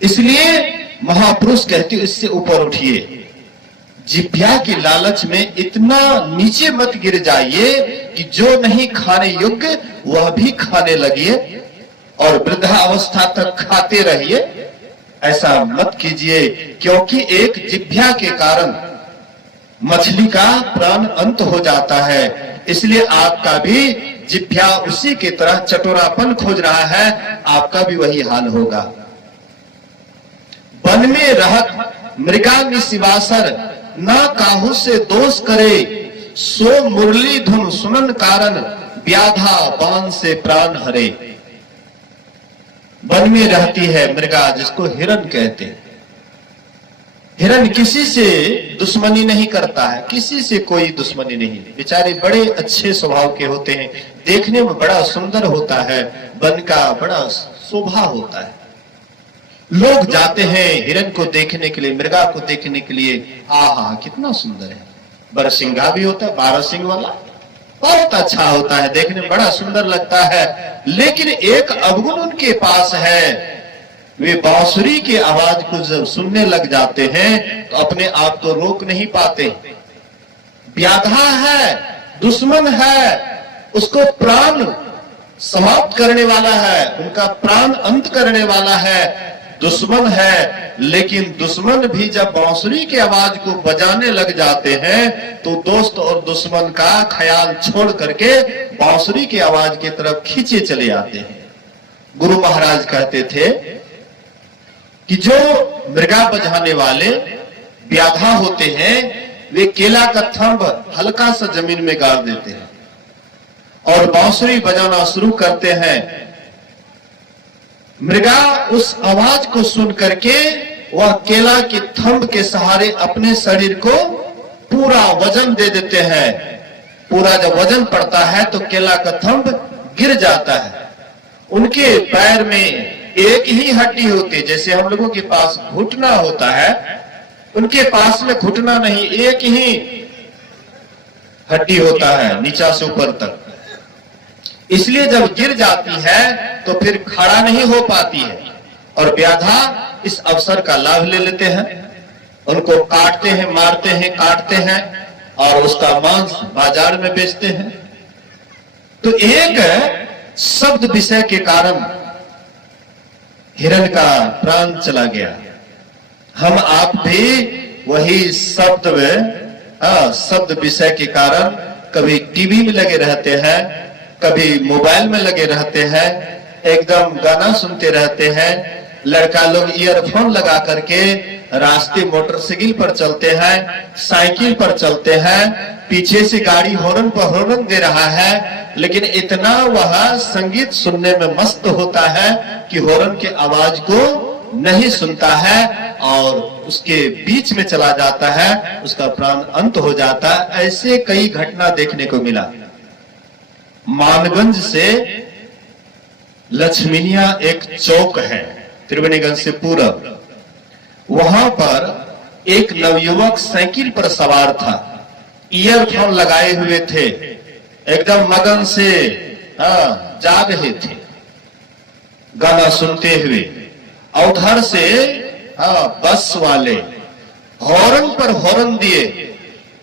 इसलिए महापुरुष कहते इससे ऊपर उठिए, जिभ्या की लालच में इतना नीचे मत गिर जाइए कि जो नहीं खाने योग्य वह भी खाने लगिए और वृद्धावस्था तक खाते रहिए। ऐसा मत कीजिए, क्योंकि एक जिभ्या के कारण मछली का प्राण अंत हो जाता है। इसलिए आपका भी जिभ्या उसी की तरह चटोरापन खोज रहा है, आपका भी वही हाल होगा। वन में रहत मृगांग शिवासर, ना काहू से दोष करे, सो मुरली धुन सुनन कारण, व्याधा बाण से प्राण हरे। वन में रहती है मृगा, जिसको हिरण कहते हैं। हिरण किसी से दुश्मनी नहीं करता है, किसी से कोई दुश्मनी नहीं। बेचारे बड़े अच्छे स्वभाव के होते हैं, देखने में बड़ा सुंदर होता है, वन का बड़ा शोभा होता है। लोग जाते हैं हिरण को देखने के लिए, मृगा को देखने के लिए। आहा कितना सुंदर है, बरसिंगा भी होता है, 12 सिंह वाला, बहुत अच्छा होता है, देखने में बड़ा सुंदर लगता है। लेकिन एक अवगुण उनके पास है, वे बांसुरी की आवाज को जब सुनने लग जाते हैं तो अपने आप को रोक नहीं पाते। व्याधा है, दुश्मन है, उसको प्राण समाप्त करने वाला है, उनका प्राण अंत करने वाला है, दुश्मन है। लेकिन दुश्मन भी जब बांसुरी की आवाज को बजाने लग जाते हैं तो दोस्त और दुश्मन का ख्याल छोड़ करके बांसुरी की आवाज की तरफ खींचे चले आते हैं। गुरु महाराज कहते थे कि जो मृगा बजाने वाले व्याधा होते हैं, वे केला का थंब हल्का सा जमीन में गाड़ देते हैं और बांसुरी बजाना शुरू करते हैं। मृगा उस आवाज को सुन करके वह केला के थंब के सहारे अपने शरीर को पूरा वजन दे देते हैं। पूरा जब वजन पड़ता है तो केला का थंब गिर जाता है। उनके पैर में एक ही हड्डी होती है, जैसे हम लोगों के पास घुटना होता है, उनके पास में घुटना नहीं, एक ही हड्डी होता है नीचा से ऊपर तक। इसलिए जब गिर जाती है तो फिर खड़ा नहीं हो पाती है और व्याधा इस अवसर का लाभ ले लेते हैं, उनको काटते हैं, मारते हैं, काटते हैं और उसका मांस बाजार में बेचते हैं। तो एक शब्द विषय के कारण हिरण का प्राण चला गया। हम आप भी वही शब्द शब्द विषय के कारण कभी टीवी में लगे रहते हैं, कभी मोबाइल में लगे रहते हैं, एकदम गाना सुनते रहते हैं। लड़का लोग ईयरफोन लगा करके रास्ते मोटरसाइकिल पर चलते हैं, साइकिल पर चलते हैं, पीछे से गाड़ी हॉर्न पर हॉर्न दे रहा है, लेकिन इतना वह संगीत सुनने में मस्त होता है कि हॉर्न के आवाज को नहीं सुनता है और उसके बीच में चला जाता है, उसका प्राण अंत हो जाता है। ऐसे कई घटना देखने को मिला। मानगंज से लक्ष्मीनिया एक चौक है त्रिवेणीगंज से पूरब, वहां पर एक नवयुवक साइकिल पर सवार था, ईयरफोन लगाए हुए थे, एकदम मगन से जा रहे थे गाना सुनते हुए। और उधर से बस वाले हॉर्न पर हॉर्न दिए,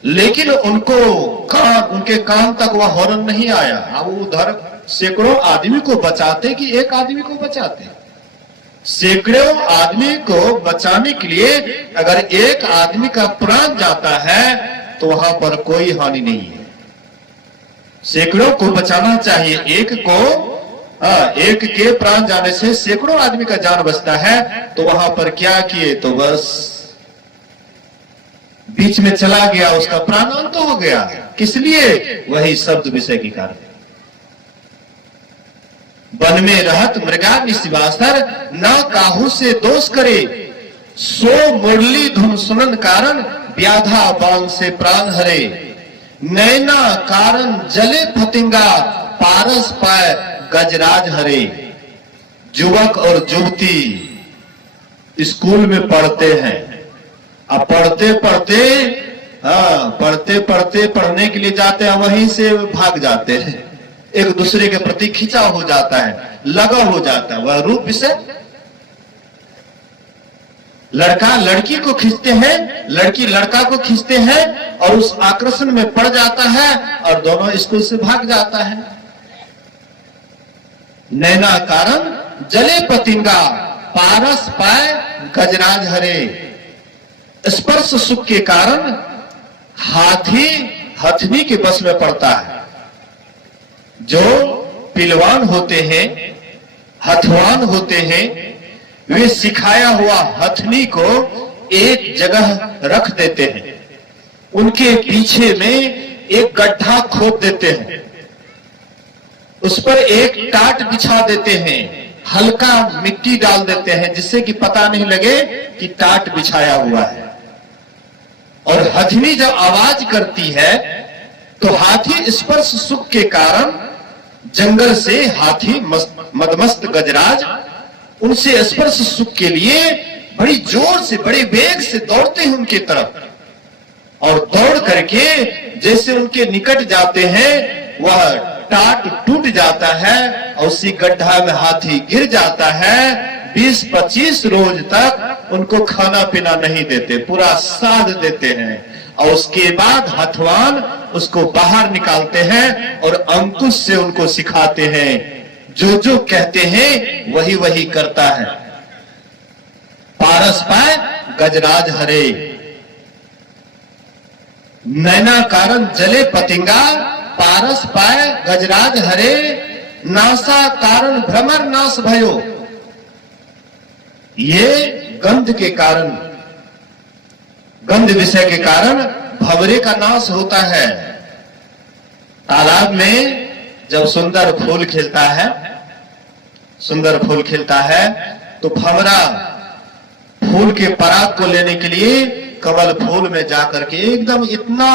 लेकिन उनके कान तक वह हॉर्न नहीं आया। अब उधर सैकड़ों आदमी को बचाते कि एक आदमी को बचाते, सैकड़ों आदमी को बचाने के लिए अगर एक आदमी का प्राण जाता है तो वहां पर कोई हानि नहीं है। सैकड़ों को बचाना चाहिए, एक के प्राण जाने से सैकड़ों आदमी का जान बचता है। तो वहां पर क्या किए, तो बस बीच में चला गया, उसका प्राण अंत हो गया। किस लिए? वही शब्द विषय के कारण। वन में रहत मृगा निशिवासर, ना काहू से दोष करे, सो मुरली धुन सुनन कारण, व्याधा बांग से प्राण हरे। नैना कारण जले फतिंगा, पारस पाए गजराज हरे। युवक और युवती स्कूल में पढ़ते हैं, अब पढ़ते पढ़ते पढ़ने के लिए जाते हैं, वहीं से भाग जाते हैं, एक दूसरे के प्रति खिंचाव हो जाता है, लगाव हो जाता है। वह रूप विषय, लड़का लड़की को खींचते हैं, लड़की लड़का को खींचते हैं और उस आकर्षण में पड़ जाता है और दोनों स्कूल से भाग जाता है। नैना कारण जले पतिंगा, पारस पाए गजराज हरे। स्पर्श सुख के कारण हाथी हथनी के बस में पड़ता है। जो पिलवान होते हैं, हथवान होते हैं, वे सिखाया हुआ हथनी को एक जगह रख देते हैं, उनके पीछे में एक गड्ढा खोद देते हैं, उस पर एक टाट बिछा देते हैं, हल्का मिट्टी डाल देते हैं जिससे कि पता नहीं लगे कि टाट बिछाया हुआ है। और हथनी जब आवाज करती है तो हाथी स्पर्श सुख के कारण जंगल से हाथी मदमस्त गजराज उनसे स्पर्श सुख के लिए बड़ी जोर से बड़े वेग से दौड़ते हैं उनके तरफ, और दौड़ करके जैसे उनके निकट जाते हैं वह टाट टूट जाता है और उसी गड्ढा में हाथी गिर जाता है। 20-25 रोज तक उनको खाना पीना नहीं देते, पूरा साध देते हैं, और उसके बाद हथवान उसको बाहर निकालते हैं और अंकुश से उनको सिखाते हैं, जो कहते हैं वही वही करता है। पारस पाए गजराज हरे, नैना कारण जले पतिंगा, पारस पाए गजराज हरे। नासा कारण भ्रमर नाश भयो, ये गंध के कारण, गंध विषय के कारण भंवरे का नाश होता है। तालाब में जब सुंदर फूल खिलता है, सुंदर फूल खिलता है, तो भंवरा फूल के पराग को लेने के लिए कमल फूल में जाकर के एकदम इतना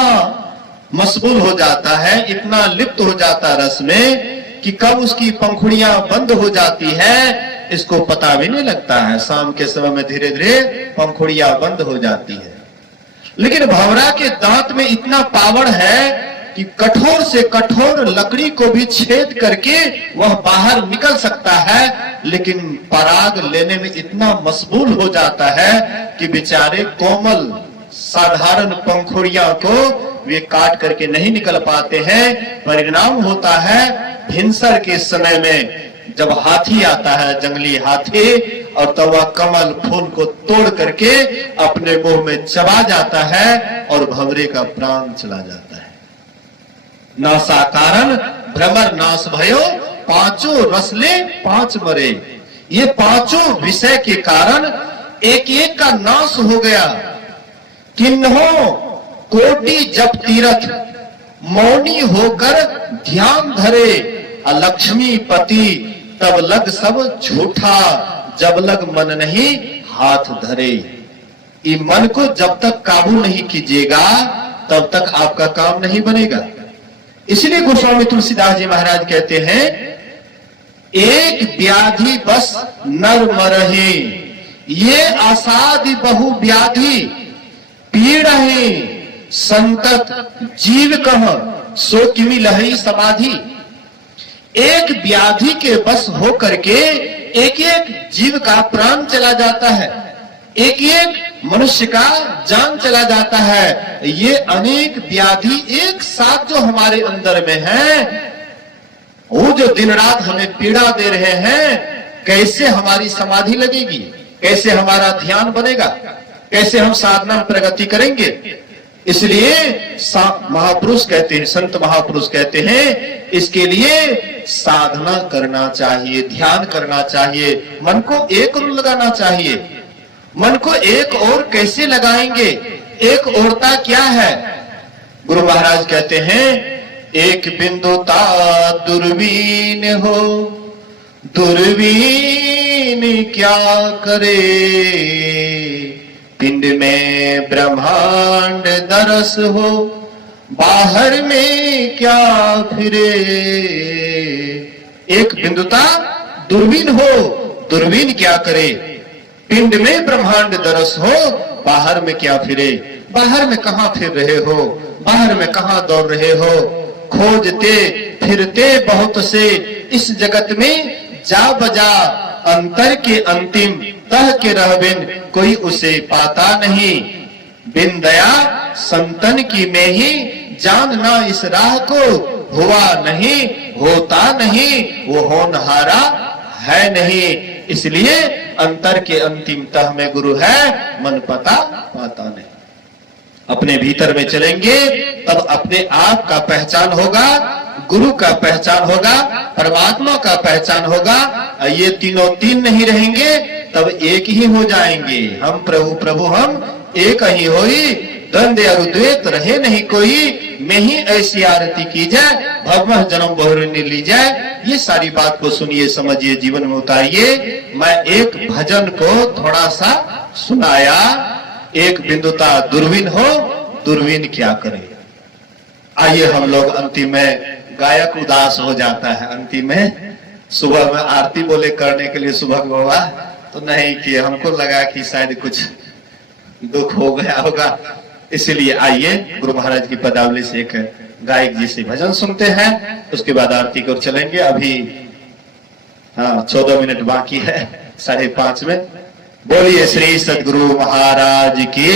मशगूल हो जाता है, इतना लिप्त हो जाता है रस में कि कब उसकी पंखुड़ियां बंद हो जाती है इसको पता भी नहीं लगता है। शाम के समय में धीरे धीरे पंखुड़ियां बंद हो जाती है। लेकिन भंवरा के दांत में इतना पावर है कि कठोर से कठोर लकड़ी को भी छेद करके वह बाहर निकल सकता है, लेकिन पराग लेने में इतना मशगूल हो जाता है कि बेचारे कोमल साधारण पंखुड़ियां को वे काट करके नहीं निकल पाते हैं। परिणाम होता है भिनसर के समय में जब हाथी आता है, जंगली हाथी, और तब वह कमल फूल को तोड़ करके अपने मुंह में चबा जाता है और भंवरे का प्राण चला जाता है। नासा कारण भ्रमर नाश भयो, पांचों रसले पांच मरे। ये पांचों विषय के कारण एक एक का नाश हो गया। किन्हों कोटि जप तीरथ मौनी होकर ध्यान धरे, अलक्ष्मी पति तब लग सब झूठा, जब लग मन नहीं हाथ धरे। ये मन को जब तक काबू नहीं कीजिएगा तब तक आपका काम नहीं बनेगा। इसलिए गोस्वामी तुलसीदास जी महाराज कहते हैं, एक व्याधि बस नर मरहि, ये असाधि बहु व्याधि पीड़हि, संतत जीव कह सो किमि लहई समाधि। एक व्याधि के बस हो करके एक एक जीव का प्राण चला जाता है, एक एक मनुष्य का जान चला जाता है। ये अनेक व्याधि एक साथ जो हमारे अंदर में है, वो जो दिन रात हमें पीड़ा दे रहे हैं, कैसे हमारी समाधि लगेगी, कैसे हमारा ध्यान बनेगा, कैसे हम साधना में प्रगति करेंगे। इसलिए महापुरुष कहते हैं, संत महापुरुष कहते हैं, इसके लिए साधना करना चाहिए, ध्यान करना चाहिए, मन को एक ओर लगाना चाहिए। मन को एक ओर कैसे लगाएंगे? एक ओरता क्या है? गुरु महाराज कहते हैं, एक बिंदुता दूरबीन हो, दूरबीन क्या करे, पिंड में ब्रह्मांड दरस हो, बाहर में क्या फिरे। एक बिंदुता दूरबीन हो, दूरबीन क्या करे, पिंड में ब्रह्मांड दरस हो, बाहर में क्या फिरे। बाहर में कहां फिर रहे हो, बाहर में कहां दौड़ रहे हो। खोजते फिरते बहुत से इस जगत में, जा बजा अंतर के अंतिम तह के रहबिन, कोई उसे पाता नहीं। बिन दया संतन की में ही, जानना इस राह को, हुआ नहीं होता नहीं, वो होनहारा है नहीं। इसलिए अंतर के अंतिम तह में गुरु है, मन पता पाता नहीं। अपने भीतर में चलेंगे तब अपने आप का पहचान होगा, गुरु का पहचान होगा, परमात्मा का पहचान होगा। ये तीनों तीन नहीं रहेंगे तब एक ही हो जाएंगे। हम प्रभु प्रभु हम एक ही होई, द्वंद्व अरुद्वैत रहे नहीं कोई। मैं ही ऐसी आरती की जाए, भगवह जन्म बहुरण्य ली जाए। ये सारी बात को सुनिए, समझिए, जीवन में उतारिए। मैं एक भजन को थोड़ा सा सुनाया, एक बिंदुता दूरबीन हो, दूरबीन क्या करे। आइए हम लोग अंतिम में, गायक उदास हो जाता है अंतिम में, सुबह में आरती बोले करने के लिए सुबह बाबा तो नहीं किए, हमको लगा कि शायद कुछ दुख हो गया होगा। इसलिए आइए गुरु महाराज की पदावली से एक गायक जी से भजन सुनते हैं, उसके बाद आरती को चलेंगे। अभी 14 मिनट बाकी है 5:30 में। बोलिए श्री सद्गुरु महाराज की